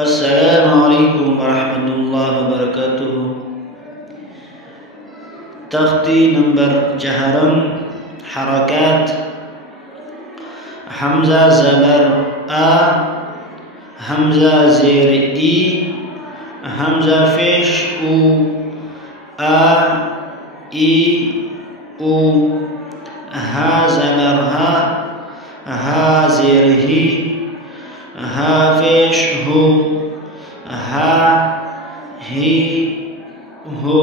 अस्सलामुअलैकुम वरहमतुल्लाहि वबरकातुहू। तख्ती नंबर जहरम हरकत हमजा ज़बर आ, हमजा ज़ेर ई, हमजा पेश उ, आ ई उ, हा ज़बर हा ज़ेर ही, हा पेश हु, हा ही हु,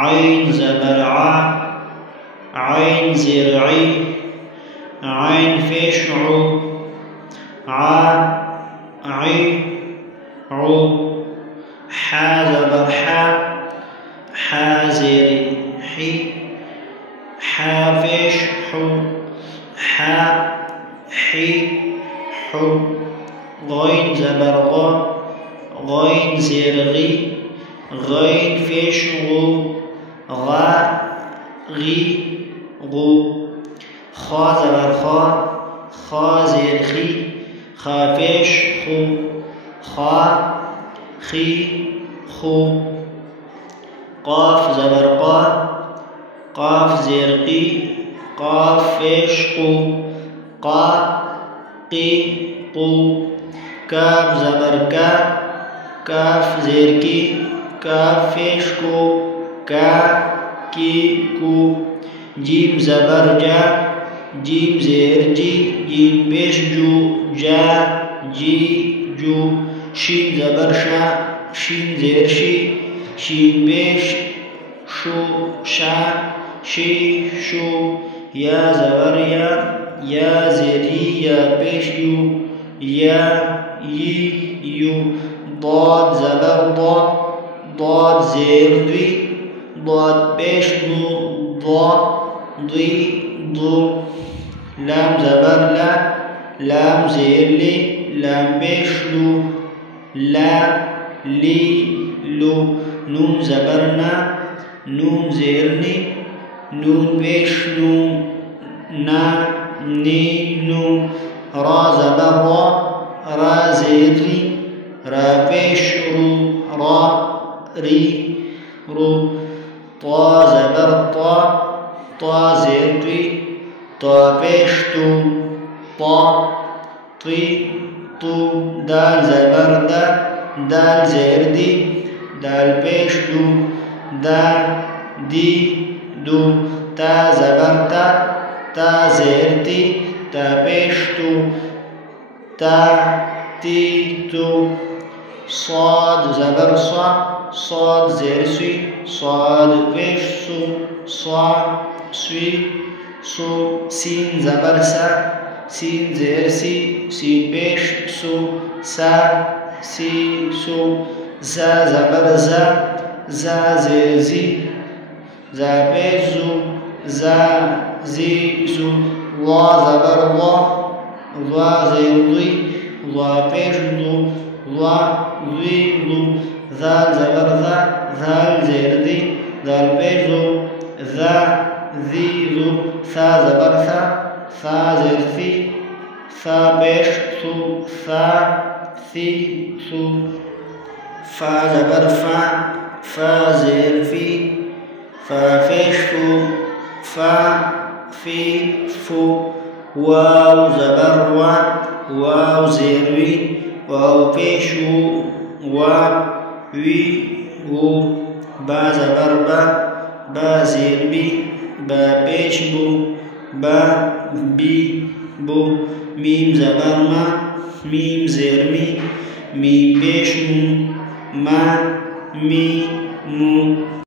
आइन ज़बर आ, आइन ज़ेर ई, आइन पेश उ, आ आई उ, हा ज़बर हा ज़ेर ही, हा पेश हु, हा ही हु, गैन ज़बर ग, गैन ज़ेर गी, गैन पेश गु, गा गी गु, खा ज़बर खा ज़ेर खी, खा पेश खु, खा खी खु, क़ाफ ज़बर क़ाफ ज़ेर क़ी, क़ाफ पेश क़ु, क़ा क़ी क़ु, काफ ज़बर काफ ज़ेर की, काफ पेश को, का की कु, जीम ज़बर जा, जीम ज़ेर जी, जीम पेश जू, जा जी जू, शीन ज़बर शा, शीन ज़ेर शी, शीन पेश शु, शा शी शु, या ज़बर या ज़ेरी, या पेश यू, या यी यू, दाद ज़बर दाद ज़ेर द्वी, दाद पेश दू, दा द्वी दू, लाम ज़बर लाम ज़ेर ली, लाम पेश लू, ला ली लू, नून ज़बर नून ज़ेर नी, नून पेश नू, ना नी नू, रा ज़बर रा ज़ेर री, रा पेश रू, रा री रू, ता ज़बर ता ज़ेर ती, ता पेश तू, ता ती तू, दाल ज़बर दाल ज़ेर दी, दाल पेश दू, दा दी दू, ता ज़बर ता ज़ेर ती, ता पेश तू, ता ती तू, साद ज़बर साद ज़ेर सी, साद पेश सु, सा सी सु, सीन ज़बर सीन ज़ेर सी, सीन पेश सु, सा सी सु, ज़ा ज़बर ज़ा ज़ेर ज़ी, ज़ा पेश ज़ू, ज़ा ज़ी ज़ू, वा ज़बर वा ज़ेर ज़ी, वा पेश ज़ू, वा ज़ी ज़ू, ज़ाल ज़बर ज़ाल ज़ेर दी, ज़ाल पेश ज़ू, ज़ा ज़ी ज़ू, सा ज़बर सा ज़ेर सी, सा पेश सु, सा सी सु, फा ज़बर फा ज़ेर फी, फा पेश फु, फा फी फु, वाव ज़बर वाव ज़ेर वी, वाव पेश वू, वा वी वू, बा ज़बर बा ज़ेर बी, बा पेश बू, बा बी बू, मीम ज़बर मीम ज़ेर मी, मीम पेश मू, मा मी मू।